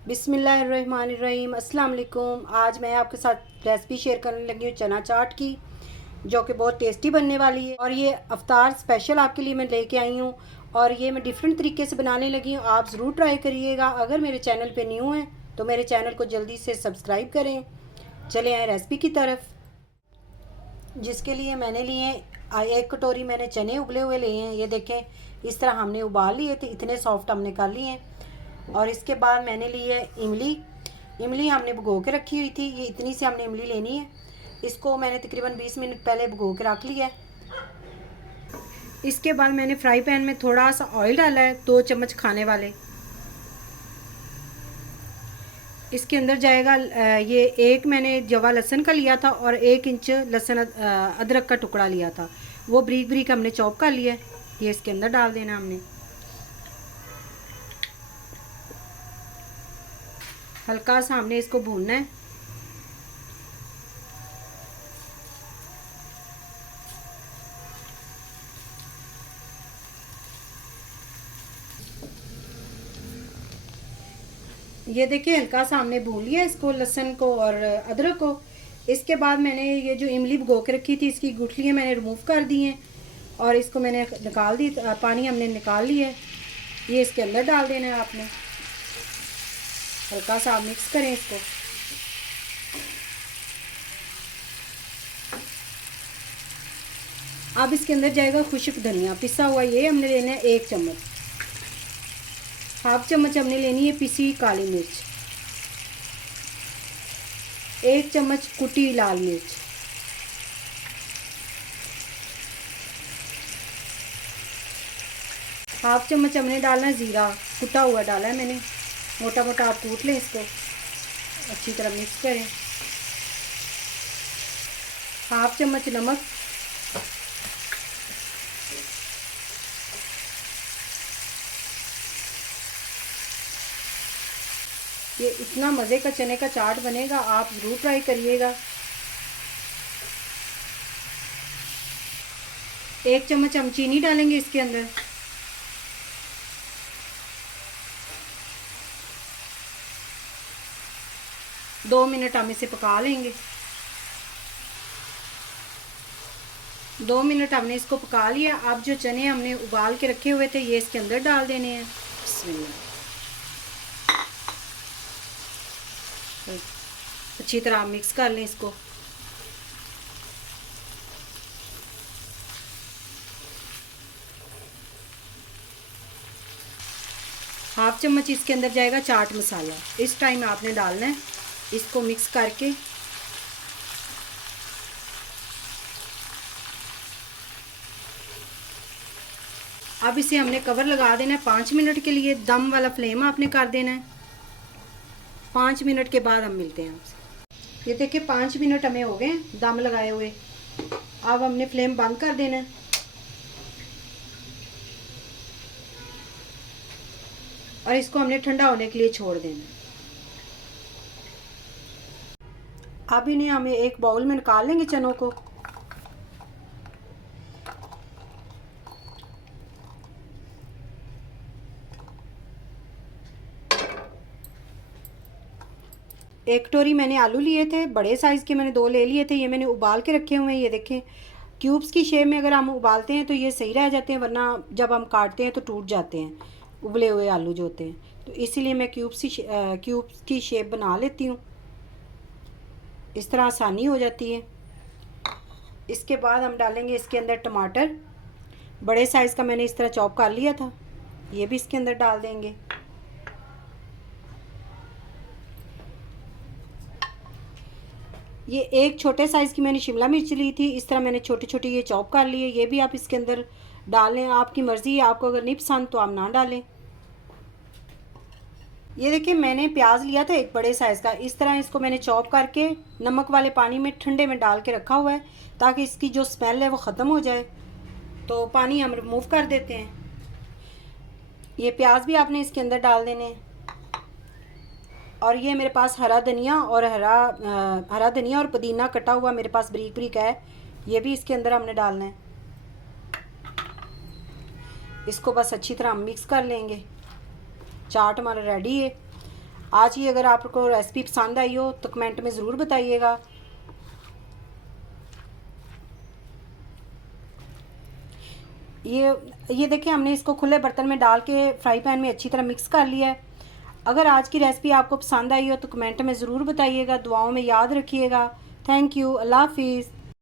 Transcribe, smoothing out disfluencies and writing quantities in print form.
बिस्मिल्लाहिर्रहमानिर्रहीम। अस्सलाम वालेकुम। आज मैं आपके साथ रेसिपी शेयर करने लगी हूँ चना चाट की, जो कि बहुत टेस्टी बनने वाली है। और ये अफ्तार स्पेशल आपके लिए मैं लेके आई हूँ और ये मैं डिफरेंट तरीके से बनाने लगी हूँ। आप ज़रूर ट्राई करिएगा। अगर मेरे चैनल पे न्यू हैं तो मेरे चैनल को जल्दी से सब्सक्राइब करें। चले आए रेसिपी की तरफ। जिसके लिए मैंने लिए 1 कटोरी मैंने चने उबले हुए लिए हैं। ये देखें, इस तरह हमने उबाल लिए थे, इतने सॉफ्ट हमने कर लिए हैं। और इसके बाद मैंने ली है इमली। इमली हमने भिगो के रखी हुई थी, ये इतनी सी हमने इमली लेनी है। इसको मैंने तकरीबन 20 मिनट पहले भिगो के रख लिया है। इसके बाद मैंने फ्राई पैन में थोड़ा सा ऑयल डाला है, 2 चम्मच खाने वाले। इसके अंदर जाएगा ये एक मैंने जवा लहसुन का लिया था और 1 इंच लहसुन अदरक का टुकड़ा लिया था, वो ब्रीक ब्रीक हमने चॉप कर लिया है। ये इसके अंदर डाल देना हमने। हल्का सा हमने इसको भूनना है। ये देखिए, हल्का सा हमने भून लिया इसको, लहसुन को और अदरक को। इसके बाद मैंने ये जो इमली भिगो के रखी थी, इसकी गुठलियाँ मैंने रिमूव कर दी हैं और इसको मैंने निकाल दी, पानी हमने निकाल लिया है। ये इसके अंदर डाल देना है आपने। हल्का सा आप मिक्स करें इसको। अब इसके अंदर जाएगा खुश्क धनिया पिसा हुआ, ये हमने लेना है 1 चम्मच। हाफ चम्मच हमने लेनी है पिसी काली मिर्च। 1 चम्मच कुटी लाल मिर्च। हाफ चम्मच हमने डालना है ज़ीरा, कुटा हुआ डाला है मैंने, मोटा मोटा आप कूट लें इसको। अच्छी तरह मिक्स करें। हाफ चम्मच नमक। ये इतना मज़े का चने का चाट बनेगा, आप ज़रूर ट्राई करिएगा। 1 चम्मच हम चीनी डालेंगे इसके अंदर। दो मिनट हम इसे पका लेंगे। 2 मिनट हमने इसको पका लिया। अब जो चने हमने उबाल के रखे हुए थे, ये इसके अंदर डाल देने हैं। अच्छी तरह मिक्स कर लें इसको। हाफ चम्मच इसके अंदर जाएगा चाट मसाला, इस टाइम आपने डालना है। इसको मिक्स करके अब इसे हमने कवर लगा देना है 5 मिनट के लिए। दम वाला फ्लेम आपने कर देना है। 5 मिनट के बाद हम मिलते हैं आपसे। ये देखिए, 5 मिनट हमें हो गए दम लगाए हुए। अब हमने फ्लेम बंद कर देना है और इसको हमने ठंडा होने के लिए छोड़ देना है। अब इन्हें हमें एक बाउल में निकाल लेंगे चनों को। एक कटोरी मैंने आलू लिए थे, बड़े साइज़ के मैंने 2 ले लिए थे। ये मैंने उबाल के रखे हुए हैं। ये देखें, क्यूब्स की शेप में अगर हम उबालते हैं तो ये सही रह जाते हैं, वरना जब हम काटते हैं तो टूट जाते हैं उबले हुए आलू जो होते हैं। तो इसीलिए मैं क्यूब्स की शेप बना लेती हूँ, इस तरह आसानी हो जाती है। इसके बाद हम डालेंगे इसके अंदर टमाटर। बड़े साइज़ का मैंने इस तरह चॉप कर लिया था, ये भी इसके अंदर डाल देंगे। ये एक छोटे साइज़ की मैंने शिमला मिर्च ली थी, इस तरह मैंने छोटे छोटे ये चॉप कर लिए, ये भी आप इसके अंदर डालें। आपकी मर्ज़ी है, आपको अगर नहीं पसंद तो आप ना डालें। ये देखिए, मैंने प्याज लिया था एक बड़े साइज़ का, इस तरह इसको मैंने चॉप करके नमक वाले पानी में ठंडे में डाल के रखा हुआ है, ताकि इसकी जो स्मेल है वो ख़त्म हो जाए। तो पानी हम रिमूव कर देते हैं। ये प्याज भी आपने इसके अंदर डाल देने हैं। और ये मेरे पास हरा धनिया और पुदीना कटा हुआ मेरे पास बारीक बारीक है, ये भी इसके अंदर हमने डालना है। इसको बस अच्छी तरह हम मिक्स कर लेंगे। चाट हमारा रेडी है। आज की अगर आपको रेसिपी पसंद आई हो तो कमेंट में ज़रूर बताइएगा। ये देखिए, हमने इसको खुले बर्तन में डाल के फ्राई पैन में अच्छी तरह मिक्स कर लिया है। अगर आज की रेसिपी आपको पसंद आई हो तो कमेंट में ज़रूर बताइएगा। दुआओं में याद रखिएगा। Thank you. अल्लाह हाफिज़।